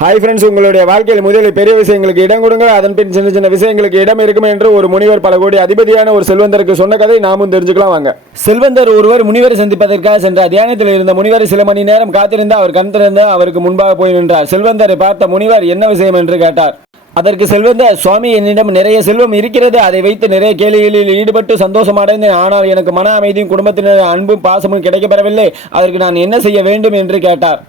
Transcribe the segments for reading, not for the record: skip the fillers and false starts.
Hi friends, உங்களுடைய வாழ்க்கையில் முதலில் பெரிய விஷயங்களுக்கு இடம் கொடுங்கள், அதன் பின் சின்ன சின்ன விஷயங்களுக்கு இடம் இருக்கும் என்று ஒரு முனிவர் பல கோடி அதிபதியான ஒரு செல்வந்தருக்கு சொன்ன கதை நாமும் தெரிஞ்சுக்கலாம் வாங்க. செல்வந்தர் ஒருவர் முனிவரை சந்திப்பதற்காக சென்றார். தியானத்தில் இருந்த முனிவர் சில மணி நேரம் காத்திருந்த அவர் கண் திறந்து அவருக்கு முன்பாக போய் நின்றார். செல்வந்தரை பார்த்த முனிவர் என்ன விஷயம் என்று கேட்டார். அதற்கு செல்வந்தர், சுவாமி, என்னிடம் நிறைய செல்வம் இருக்கிறது. அதை வைத்து நிறைய கேளிகளில் ஈடுபட்டு சந்தோஷம் அடைந்தேன். ஆனால் எனக்கு மன அமைதியும் குடும்பத்தினர் அன்பும் பாசமும் கிடைக்கப்பெறவில்லை. அதற்கு நான் என்ன செய்ய வேண்டும் என்று கேட்டார்.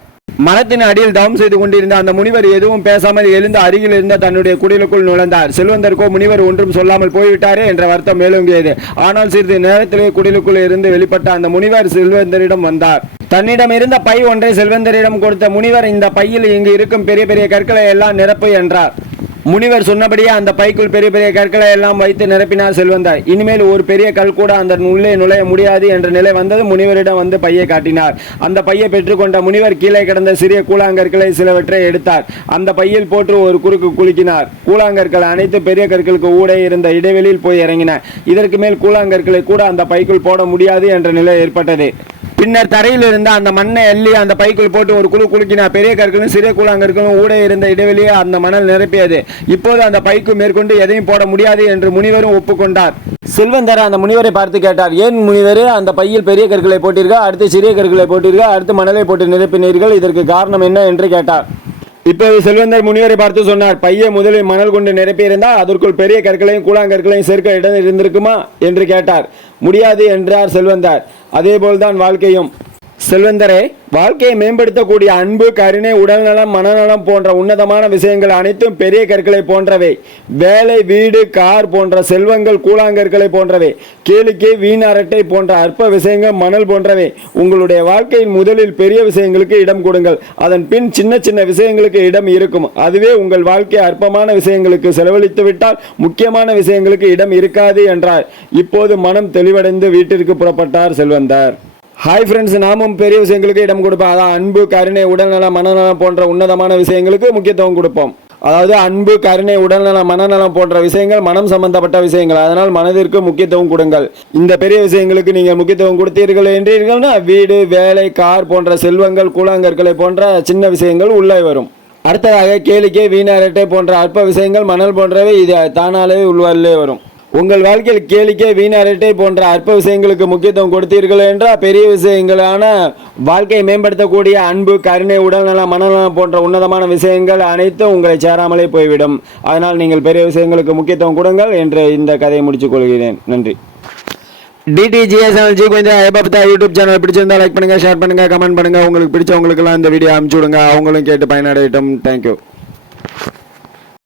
மரத்தின் அடியில் தவம் செய்து கொண்டிருந்த அந்த முனிவர் எதுவும் பேசாமல் எழுந்து அருகில் இருந்த தன்னுடைய குடிலுக்குள் நுழைந்தார். செல்வந்தருக்கோ முனிவர் ஒன்றும் சொல்லாமல் போய்விட்டாரே என்ற வருத்தம் மேலோங்கியது. ஆனால் சிறிது நேரத்திலே குடிலுக்குள் இருந்து வெளிப்பட்ட அந்த முனிவர் செல்வந்தரிடம் வந்தார். தன்னிடம் இருந்த பை ஒன்றை செல்வந்தரிடம் கொடுத்த முனிவர், இந்த பையில் இங்கு இருக்கும் பெரிய பெரிய கற்களை எல்லாம் நிரப்பு என்றார். முனிவர் சொன்னபடியே அந்த பைக்குள் பெரிய பெரிய கற்களை எல்லாம் வைத்து நிரப்பினார் செல்வந்தார். இனிமேல் ஒரு பெரிய கல் கூட அந்த உள்ளே நுழைய முடியாது என்ற நிலை வந்தது. முனிவரிடம் வந்து பையை காட்டினார். அந்த பையை பெற்றுக்கொண்ட முனிவர் கீழே கிடந்த சிறிய கூழாங்கற்களை சிலவற்றை எடுத்தார். அந்த பையில் போட்டு ஒரு குறுக்கு குலுக்கினார். கூழாங்கற்கள் அனைத்து பெரிய கற்களுக்கு ஊடே இருந்த இடைவெளியில் போய் இறங்கின. இதற்கு மேல் கூழாங்கற்களை கூட அந்த பைக்குள் போட முடியாது என்ற நிலை ஏற்பட்டது. பின்னர் தரையில் இருந்த அந்த மண்ணை அள்ளி அந்த பைக்குள் போட்டு ஒரு குலுக்கினார். பெரிய கற்களும் சிறிய கூழாங்கற்களும் ஊடே இருந்த இடைவெளியே அந்த மணல் நிரப்பியது. இப்போது அந்த பைக்கு மேற்கொண்டு எதையும் போட முடியாது என்று முனிவரும் ஒப்புக்கொண்டார். செல்வந்தர் அந்த முனிவரை பார்த்து கேட்டார், ஏன் முனிவரே, அந்த பையில் பெரிய கற்களை போட்டீர்கள், அடுத்து சிறிய கற்களை போட்டீர்கள், அடுத்து மணலை போட்டு நிரப்பினீர்கள், இதற்கு காரணம் என்ன என்று கேட்டார். இப்போது செல்வந்தர் முனிவரை பார்த்து சொன்னார், பையை முதலில் மணல் கொண்டு நிரப்பியிருந்தால் அதற்குள் பெரிய கற்களையும் கூழாங்கற்களையும் சேர்க்க இடம் இருந்திருக்குமா என்று கேட்டார். முடியாது என்றார் செல்வந்தர். அதேபோல்தான் வாழ்க்கையும். செல்வந்தரே, வாழ்க்கையை மேம்படுத்தக்கூடிய அன்பு, கருணை, உடல்நலம், மனநலம் போன்ற உன்னதமான விஷயங்கள் அனைத்தும் பெரிய கற்களை போன்றவை. வேலை, வீடு, கார் போன்ற செல்வங்கள் கூழாங்கற்களை போன்றவை. கேளிக்கை, வீண் அரட்டை போன்ற அற்ப விஷயங்கள் மணல் போன்றவை. உங்களுடைய வாழ்க்கையில் முதலில் பெரிய விஷயங்களுக்கு இடம் கொடுங்கள், அதன் பின் சின்ன சின்ன விஷயங்களுக்கு இடம் இருக்கும். அதுவே உங்கள் வாழ்க்கை அற்பமான விஷயங்களுக்கு செலவழித்து விட்டால் முக்கியமான விஷயங்களுக்கு இடம் இருக்காது என்றார். இப்போது மனம் தெளிவடைந்து வீட்டிற்கு புறப்பட்டார் செல்வந்தர். ஹாய் ஃப்ரெண்ட்ஸ், நாமும் பெரிய விஷயங்களுக்கு இடம் கொடுப்போம். அதாவது அன்பு, கருணை, உடல்நலம், மனநலம் போன்ற உன்னதமான விஷயங்களுக்கு முக்கியத்துவம் கொடுப்போம். அதாவது அன்பு, கருணை, உடல்நலம், மனநலம் போன்ற விஷயங்கள் மனம் சம்பந்தப்பட்ட விஷயங்கள். அதனால் மனதிற்கு முக்கியத்துவம் கொடுங்கள். இந்த பெரிய விஷயங்களுக்கு நீங்கள் முக்கியத்துவம் கொடுத்தீர்கள் என்றீர்கள்னா வீடு, வேலை, கார் போன்ற செல்வங்கள், கூழாங்கற்களை போன்ற சின்ன விஷயங்கள் உள்ளே வரும். அடுத்ததாக கேளிக்கை, வீணரட்டை போன்ற அற்ப விஷயங்கள் மணல் போன்றவை இது தானாலே உள்வரலே வரும். உங்கள் வாழ்க்கையில் கேளிக்கை, வீணரட்டை போன்ற அற்ப விஷயங்களுக்கு முக்கியத்துவம் கொடுத்தீர்கள் என்றால் பெரிய விஷயங்களான வாழ்க்கையை மேம்படுத்தக்கூடிய அன்பு, கருணை, உடல்நலம், மனநலம் போன்ற உன்னதமான விஷயங்கள் அனைத்தும் உங்களை சேராமலே போய்விடும். அதனால் நீங்கள் பெரிய விஷயங்களுக்கு முக்கியத்துவம் கொடுங்கள் என்று இந்த கதையை முடித்துக் கொள்கிறேன். நன்றி. DTGSNG யூடியூப் சேனல் பிடிச்சிருந்தா லைக் பண்ணுங்க, ஷேர் பண்ணுங்க, கமெண்ட் பண்ணுங்க. உங்களுக்கு பிடிச்சவங்களுக்கெல்லாம் இந்த வீடியோ அனுப்பிச்சு விடுங்க, அவங்களும் கேட்டு பயனடையட்டும். தேங்க்யூ.